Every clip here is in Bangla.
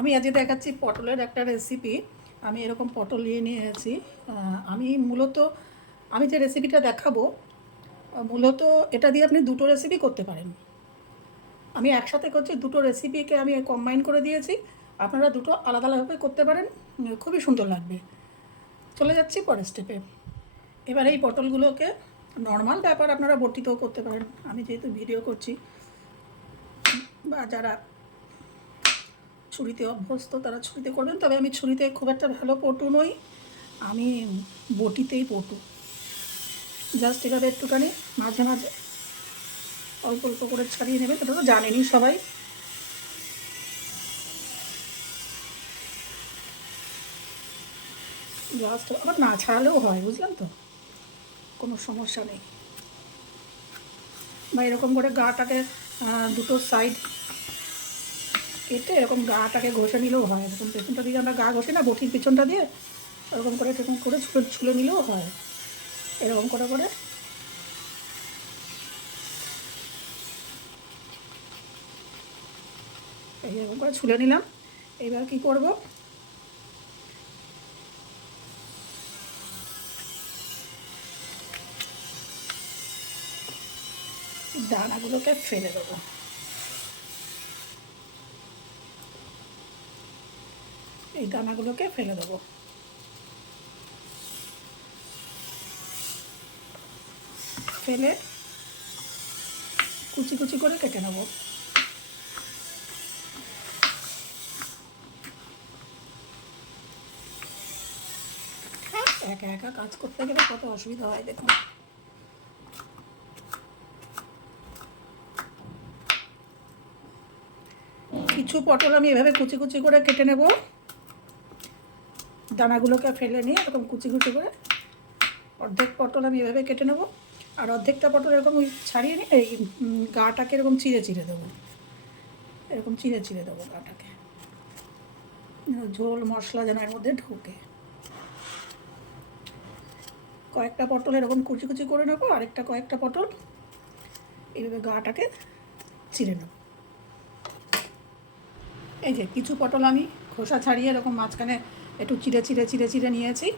আমি আজকে দেখাচ্ছি পটলের একটা রেসিপি আমি এরকম পটল নিয়ে নিয়েছি। আমি মূলত, আমি যে রেসিপিটা দেখাবো মূলত এটা দিয়ে আপনি দুটো রেসিপি করতে পারেন। আমি একসাথে করছি, দুটো রেসিপিকে আমি কম্বাইন করে দিয়েছি। আপনারা দুটো আলাদা আলাদাভাবে করতে পারেন, খুবই সুন্দর লাগবে। চলে যাচ্ছি পরের স্টেপে এবার এই পটলগুলোকে নর্মাল ব্যাপার আপনারা বটিতেও করতে পারেন। আমি যেহেতু ভিডিও করছি, বা যারা ছুরিতে অভ্যস্ত, তারা ছুরিতে করবেন। তবে আমি ছুরিতে খুব একটা ভালো পটু নই। আমি বটিতেই পটু। জাস্ট এভাবে একটুখানি মাঝে মাঝে অল্প অল্প করে ছাড়িয়ে নেবে এটা তো জানেনই সবাই। জাস্ট আবার না ছাড়ালেও হয়, বুঝলেন তো? কোনো সমস্যা নেই। বা এরকম করে গাটাকে দুটো সাইড কেটে এরকম গাটাকে ঘষে নিলেও হয়। এরকম পেছনটা দিয়ে আমরা গা ঘষি না, বটির পেছনটা দিয়ে এরকম করে এরকম করে ছুলে ছুলে নিলেও হয়। এরকম করে করে। এরকম করে ছুলে নিলাম। এবার কি করব? দানাগুলোকে ফেলে দেবো। এই দানাগুলোকে ফেলে দেবো। ফেলে কুচি কুচি করে কেটে নেব। একা একা কাজ করতে গেলে কত অসুবিধা হয় দেখুন। কিছু পটল আমি এভাবে কুচি কুচি করে কেটে নেব। দানাগুলোকে ফেলে নিয়ে এরকম কুচি কুচি করে অর্ধেক পটল আমি এভাবে কেটে নেব। আর অর্ধেকটা পটল এরকম ছাড়িয়ে নিয়ে এই গাটাকে এরকম চিড়ে চিড়ে দেবো। এরকম চিড়ে চিড়ে দেবো গাটাকে। ঝোল মশলা যেন এর মধ্যে ঢোকে। কয়েকটা পটল এরকম কুচি কুচি করে নেব, আরেকটা কয়েকটা পটল এইভাবে গাটাকে চিড়ে নেব। এই যে কিছু পটল আমি খোসা ছাড়িয়ে এরকম মাঝখানে একটু চিড়ে চিড়ে চিড়ে চিড়ে নিয়েছি।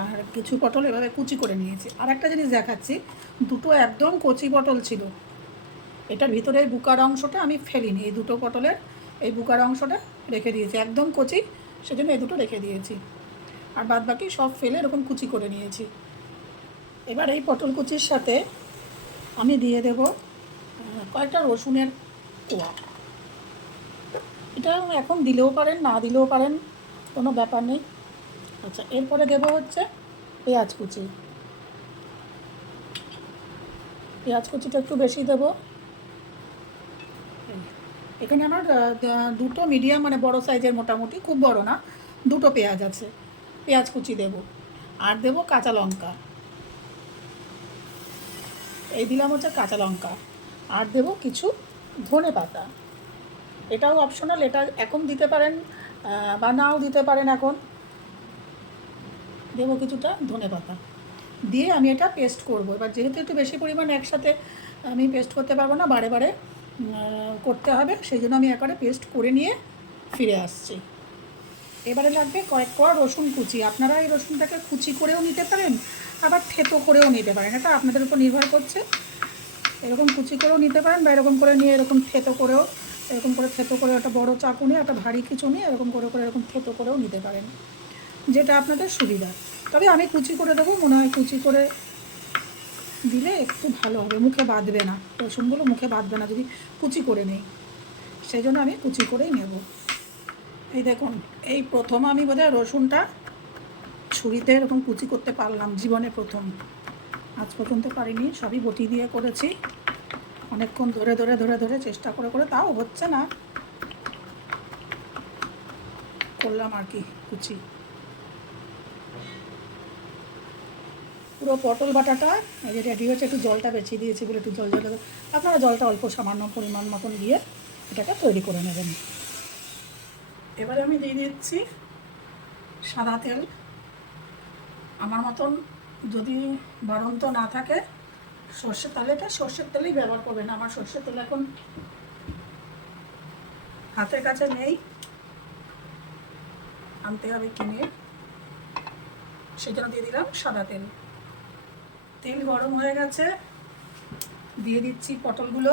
আর কিছু পটল এভাবে কুচি করে নিয়েছি। আর একটা জিনিস দেখাচ্ছি, দুটো একদম কচি পটল ছিল। এটার ভিতরে বুকার অংশটা আমি ফেলিনি, এই দুটো পটলের এই বুকার অংশটা রেখে দিয়েছি। একদম কচি, সেজন্য এই দুটো রেখে দিয়েছি। আর বাদ বাকি সব ফেলে এরকম কুচি করে নিয়েছি। এবার এই পটল কুচির সাথে আমি দিয়ে দেব কয়েকটা রসুনের কোয়া। এটা এখন দিলেও পারেন, না দিলেও পারেন কোনো ব্যাপার নেই। আচ্ছা এরপরে দেবো হচ্ছে পেঁয়াজ কুচি। পেঁয়াজ কুচিটা একটু বেশি দেবো। এখানে আমার দুটো মিডিয়াম মানে বড় সাইজের মোটামুটি, খুব বড় না, দুটো পেঁয়াজ আছে। পেঁয়াজ কুচি দেব। আর দেবো কাঁচা লঙ্কা। এই দিলাম হচ্ছে কাঁচা লঙ্কা। আর দেব কিছু ধনে পাতা। এটাও অপশনাল এটা এখন দিতে পারেন বা নাও দিতে পারেন এখন। দেবো কিছুটা ধনে পাতা। দিয়ে আমি এটা পেস্ট করব। এবার যেহেতু একটু বেশি পরিমাণ একসাথে আমি পেস্ট করতে পারব না, বারে বারে করতে হবে, সেই জন্য আমি একবারে পেস্ট করে নিয়ে ফিরে আসছি। এবারে লাগবে কয়েক কোয়া রসুন কুচি। আপনারা এই রসুনটাকে কুচি করেও নিতে পারেন, আবার থেতো করেও নিতে পারেন। এটা আপনাদের উপর নির্ভর করছে। এরকম কুচি করেও নিতে পারেন বা এরকম করে নিয়ে এরকম থেতো করেও এরকম করে থেতো করে একটা বড় চাকু নিয়ে, একটা ভারী কিছু নিয়ে এরকম করে করে এরকম থেতো করেও নিতে পারেন। যেটা আপনাদের সুবিধা। তবে আমি কুচি করে দেবো, মনে হয় কুচি করে দিলে একটু ভালো হবে। মুখে বাঁধবে না। রসুনগুলো মুখে বাঁধবে না, যদি কুচি করে নেই। সেই জন্য আমি কুচি করেই নেব। এই দেখুন, এই প্রথম আমি বোধহয় রসুনটা ছুরিতে এরকম কুচি করতে পারলাম, জীবনে প্রথম। আজ পর্যন্ত পারিনি, সবই বটি দিয়ে করেছি। অনেকক্ষণ ধরে ধরে ধরে ধরে চেষ্টা করে করে তাও হচ্ছে না। করলাম আর কি, কুচি। পুরো পটল বাটাটা যে রেডি হয়েছে, একটু জলটা বেছিয়ে দিয়েছি বলে একটু জল জল। আপনারা জলটা অল্প সামান্য পরিমাণ মতন দিয়ে এটাকে তৈরি করে নেবেন। এবারে আমি দিয়ে দিচ্ছি সাদা তেল। আমার মতন যদি বাড়ন্ত না থাকে সর্ষের তেল এটা সর্ষের তেলেই ব্যবহার করবেন। আমার সর্ষের তেল এখন হাতের কাছে নেই। আনতে হবে কিনে। জন্য দিয়ে দিলাম সাদা তেল। তেল গরম হয়ে গেছে। দিয়ে দিচ্ছি পটলগুলো।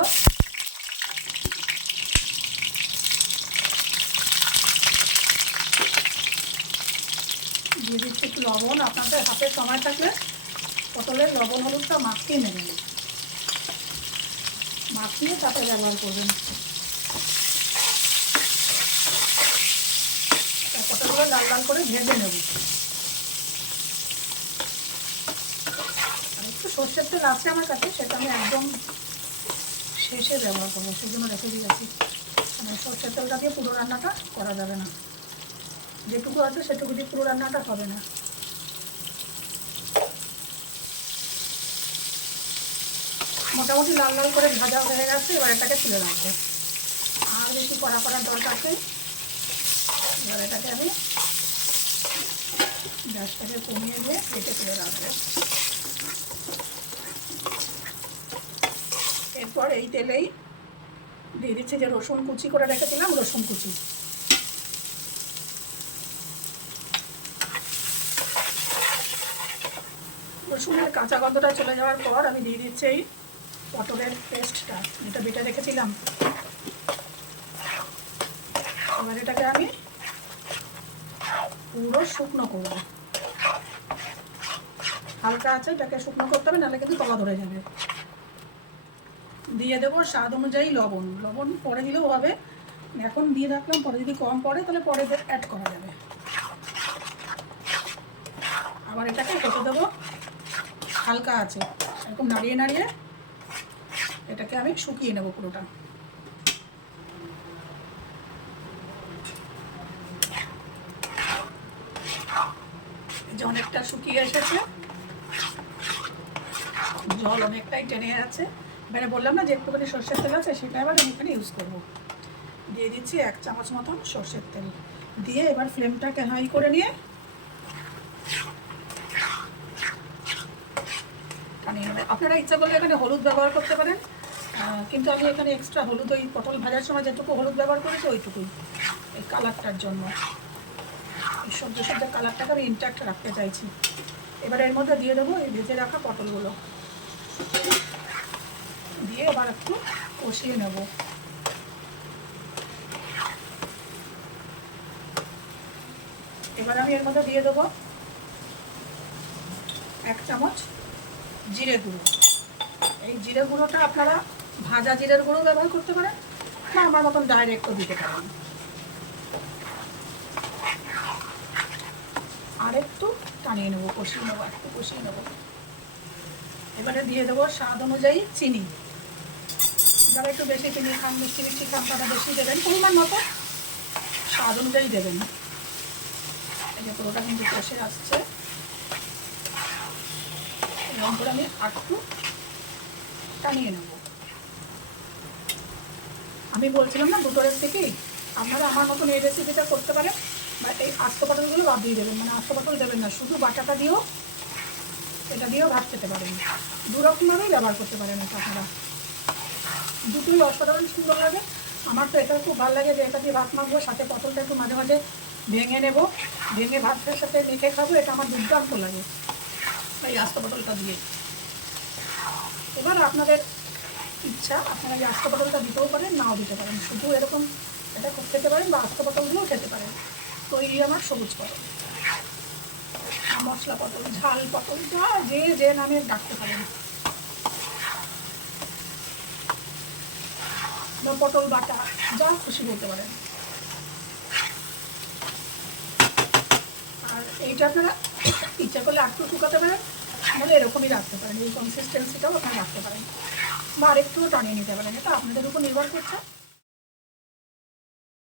দিয়ে দিচ্ছি একটু লবণ। আপনাদের হাতে সময় থাকলে পটলের লবণ হলুদটা মাখিয়ে নেবেন। মাখিয়ে তাতে ব্যবহার করবেন। পটলগুলো লাল লাল করে ভেজে নেব। একটু সর্ষের তেল আছে আমার কাছে, সেটা আমি একদম শেষে ব্যবহার করব সেই জন্য রেখে দিয়েছি মানে সর্ষের তেলটা দিয়ে পুরো রান্নাটা করা যাবে না। যেটুকু আছে সেটুকু দিয়ে পুরো রান্নাটা হবে না। মোটামুটি লাল লাল করে ভাজা হয়ে গেছে, এবার এটাকে তুলে রাখব আর বেশি কড়া করার দরকার নেই। এবার এটাকে আমি গ্যাসটাকে কমিয়ে দিয়ে কেটে তুলে রাখব এরপর এই তেলেই দিয়ে দিচ্ছি যে রসুন কুচি করে রেখেছিলাম, রসুন কুচি। রসুনের কাঁচা গন্ধটা চলে যাওয়ার পর আমি দিয়ে দিচ্ছি পটলের পেস্টটা যেটা বেটে রেখেছিলাম। এবার এটাকে আমি পুরো শুকনো করব। হালকা আছে, এটাকে শুকনো করতে হবে, নাহলে কিন্তু তলা ধরে যাবে। দিয়ে দেবো স্বাদ অনুযায়ী লবণ। লবণ পরে দিলেও হবে। এখন দিয়ে রাখলাম, পরে যদি কম পড়ে, তাহলে পরে অ্যাড করা যাবে। আবার এটাকে কেটে দেবো, হালকা আছে। এরকম নাড়িয়ে নাড়িয়ে এটাকে আমি শুকিয়ে নেব পুরোটা। অনেকটা শুকিয়ে এসেছে। জল অনেকটাই টেনে আছে। এবারে বললাম না যে একটুখানি সর্ষের তেল আছে, সেটা এবার আমি এখানে ইউজ করব। দিয়ে দিচ্ছি এক চামচ মতন সর্ষের তেল। দিয়ে এবার ফ্লেমটাকে হাই করে নিয়ে আপনারা ইচ্ছা করলে এখানে হলুদ ব্যবহার করতে পারেন। কিন্তু আমি এখানে এক্সট্রা হলুদ, ওই পটল ভাজার সময় যেটুকু হলুদ ব্যবহার করেছি, ওইটুকুই। এই কালারটার জন্য। এই সবজি সবজির কালারটাকে আমি ইনট্যাক্ট রাখতে চাইছি। এবার এর মধ্যে দিয়ে দেবো এই ভেজে রাখা পটলগুলো। দিয়ে এবার একটু কষিয়ে নেব। এবার আমি এর মধ্যে দিয়ে দেবো এক চামচ জিরে গুঁড়ো। এই জিরে গুঁড়োটা আপনারা ভাজা জিরের গুঁড়ো ব্যবহার করতে পারেন বা আমার মতন ডাইরেক্টও দিতে পারেন। আর একটু টানিয়ে নেব, কষিয়ে নেব, একটু কষিয়ে নেব। এবারে দিয়ে দেবো স্বাদ অনুযায়ী চিনি। যারা একটু বেশি চিনি খান, মিষ্টি মিষ্টি খান, তারা বেশি দেবেন। পরিমাণ মতো স্বাদ অনুযায়ী দেবেন। এই যে পুরোটা কিন্তু কষে আসছে। এরকম করে আমি আটটু টানিয়ে নেব। আমি বলছিলাম না দুটো রেসিপি আপনারা আমার মতন এই রেসিপিটা করতে পারেন বা এই আস্ত পটলগুলো বাদ দিয়ে দেবেন মানে আস্ত পটল দেবেন না, শুধু বাটাটা দিয়েও, এটা দিয়েও ভাত খেতে পারেন। দু রকমভাবেই ব্যবহার করতে পারেন এটা আপনারা। দুটোই অসাধারণ সুন্দর লাগে। আমার তো এটা খুব ভালো লাগে যে এটা দিয়ে ভাত মাখবো, সাথে পটলটা একটু মাঝে মাঝে ভেঙে নেব। ভেঙে ভাতের সাথে মেখে খাব, এটা আমার দুর্দান্ত লাগে। এই আস্ত পটলটা দিয়ে। এবার আপনাদের ইচ্ছা, আপনারা এই আস্ত পটলটা দিতেও পারেন, নাও দিতে পারেন। শুধু এরকম এটা খেতে পারেন বা আস্ত পটলগুলোও খেতে পারেন। তৈরি আমার সবুজ পটল। মশলা পটল, ঝাল পটল, যা যে যে নামে ডাকতে পারেন। বা পটল বাটা, যা খুশি বলতে পারেন। আর এইটা আপনারা ইচ্ছা করলে আটটু শুকাতে পারেন, নাহলে এরকমই রাখতে পারেন। এই কনসিস্টেন্সিটাও আপনারা রাখতে পারেন। বা আরেকটুও টানিয়ে নিতে পারেন। এটা আপনাদের উপর নির্ভর করছে।